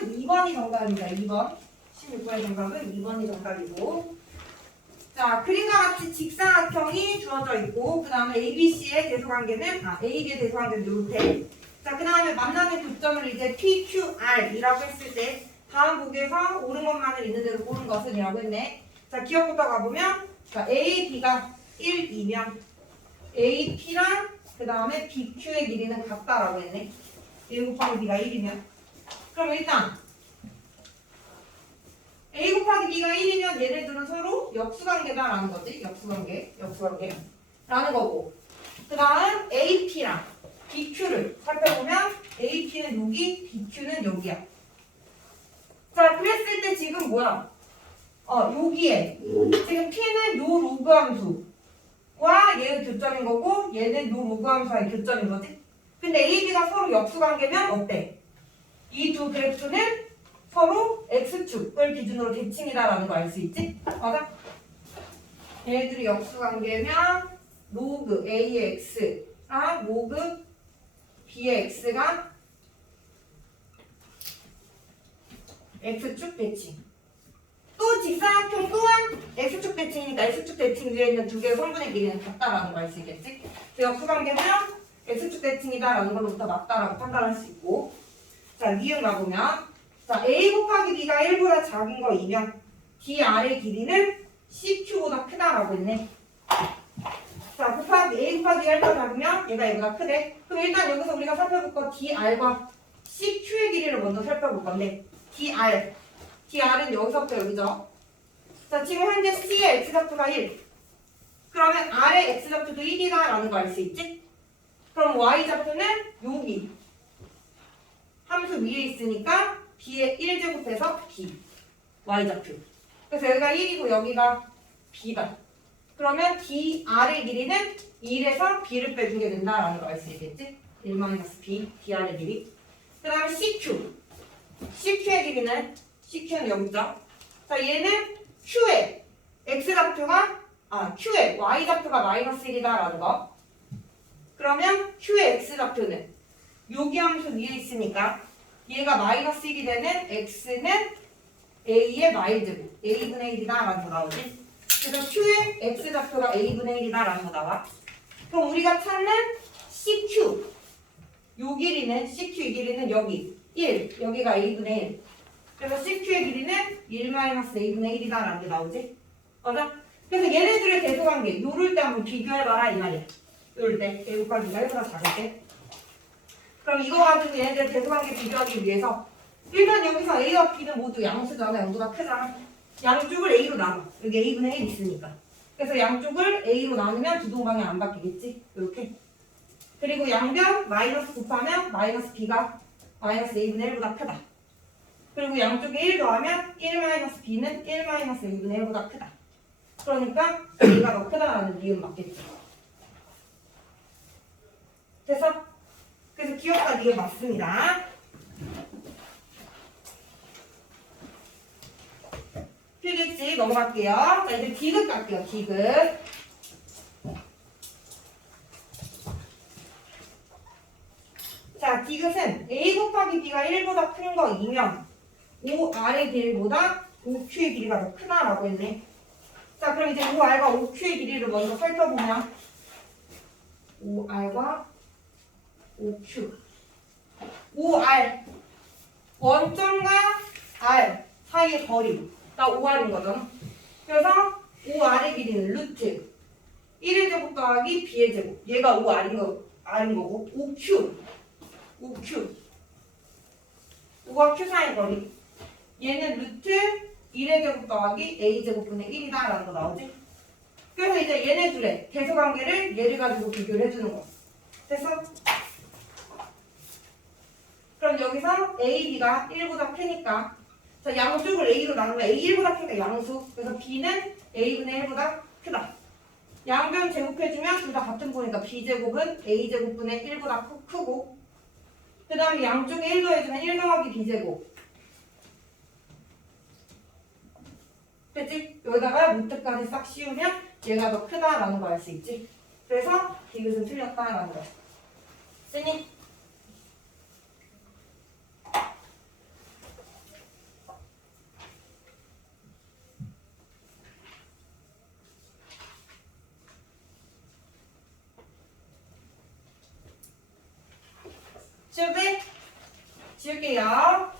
2번이 정답입니다. 2번. 16번의 정답은 2번이 정답이고. 자, 그림과 같이 직사각형이 주어져 있고, 그 다음에 ABC의 대소관계는, 아, AB의 대소관계는 이렇게. 자, 그 다음에 만나는 교점을 이제 PQR이라고 했을 때, 다음 보기에서 옳은 것만을 있는 대로 고른 것은 이라고 했네. 자, 기억부터 가보면, 자, A, B가 1이면, AP랑 그 다음에 BQ의 길이는 같다라고 했네. 1 곱하기 B가 1이면. 그럼 일단, A 곱하기 B가 1이면 얘네들은 서로 역수관계다라는 거지. 역수관계, 역수관계. 라는 거고. 그 다음 AP랑 BQ를 살펴보면 AP는 여기, BQ는 여기야. 자, 그랬을 때 지금 뭐야? 어, 여기에 지금 P는 요 로그 함수와 얘의 교점인 거고 얘는 요 로그 함수와의 교점인 거지. 근데 A, B가 서로 역수관계면 어때? 이 두 그래프는 서로 x축을 기준으로 대칭이다라는 거 알 수 있지? 맞아? 얘네들이 역수관계면 로그 AX랑 로그 BX가 x축 대칭. 또 직사각형 또한 x축 대칭이니까 x축 대칭 위에 있는 두 개의 성분의 길이는 같다라는 거 알 수 있겠지? 그래서 역수관계면 x축 대칭이다라는 걸로부터 맞다라고 판단할 수 있고 자, 니은 가보면 자, a 곱하기 b가 1보다 작은 거이면 d r의 길이는 cq보다 크다라고 했네. 자, 곱하기 a 곱하기 1보다 작으면 얘가 얘보다 크대. 그럼 일단 여기서 우리가 살펴볼 거 dr과 cq의 길이를 먼저 살펴볼 건데 dr, dr은 여기서부터 여기죠. 자, 지금 현재 c의 x좌표가 1. 그러면 r의 x좌표도 1이다라는 거 알 수 있지? 그럼 y좌표는 여기 함수 위에 있으니까 b의 1제곱해서 b y좌표. 그래서 여기가 1이고 여기가 b다. 그러면 dr의 길이는 1에서 b를 빼주게 된다라는 걸 알 수 있겠지? 1-b dr의 길이. 그 다음에 cq cq의 길이는 cq는 여기죠 자 얘는 q의 x좌표가 아 q의 y좌표가 마이너스 1이다라는 거. 그러면 q의 x좌표는 여기 함수 위에 있으니까 얘가 마이너스 1이 되는 x는 a의 마일제곱 a분의 1이다 라는 거 나오지? 그래서 q의 x좌표가 a분의 1이다 라는 거 나와. 그럼 우리가 찾는 cq 요 길이는 cq 이 길이는 여기 1 여기가 a분의 1 그래서 cq의 길이는 1-a분의 1이다 라는 게 나오지? 맞아? 그래서 얘네들의 대소관계 요럴 때 한번 비교해봐라 이 말이야. 요럴 때 a 곱하기가 1보다 작을 때 그럼 이거 가지고 얘네들 대소관계 비교하기 위해서 일단 여기서 A와 B는 모두 양수잖아. 양수가 크잖아. 양쪽을 A로 나눠. 여기 A분의 1 있으니까. 그래서 양쪽을 A로 나누면 두 동방이 안 바뀌겠지? 이렇게. 그리고 양변 마이너스 곱하면 마이너스 B가 마이너스 A분의 1보다 크다. 그리고 양쪽에 1 더하면 1 마이너스 B는 1 마이너스 A분의 1보다 크다. 그러니까 A가 더 크다라는 니은 맞겠지. 됐어? 기억과 니은 맞습니다. 필기치 넘어갈게요. 자, 이제 디귿 갈게요. 디귿. 자, 디귿은 A 곱하기 B가 1보다 큰 거이면 OR의 길이보다 OQ의 길이가 더 크다라고 했네. 자, 그럼 이제 OR과 OQ의 길이를 먼저 살펴보면 OR과 OQ OR 원점과 R 사이의 거리 나 5R인 거잖아. 그래서 5R의 길이는 루트 1의 제곱 더하기 B의 제곱. 얘가 5R인 거, R인 거고 5Q 5Q 5와 Q 사이 거리. 얘는 루트 1의 제곱 더하기 A 제곱분의 1이다 라는 거 나오지? 그래서 이제 얘네 둘의 대소관계를 얘를 가지고 비교를 해주는 거. 됐어? 그럼 여기서 A, B가 1보다 크니까 자, 양쪽을 A로 나누면 A 1보다 크니까 양수. 그래서 B는 A분의 1보다 크다. 양변 제곱해주면 둘 다 같은 거니까 B제곱은 A제곱분의 1보다 크, 크고 그 다음에 양쪽에 1 더해주면 1 더하기 B제곱. 됐지? 여기다가 루트까지 싹 씌우면 얘가 더 크다라는 거 알 수 있지? 그래서 디귿은 틀렸다라는 거. 쓰니? 지울게요.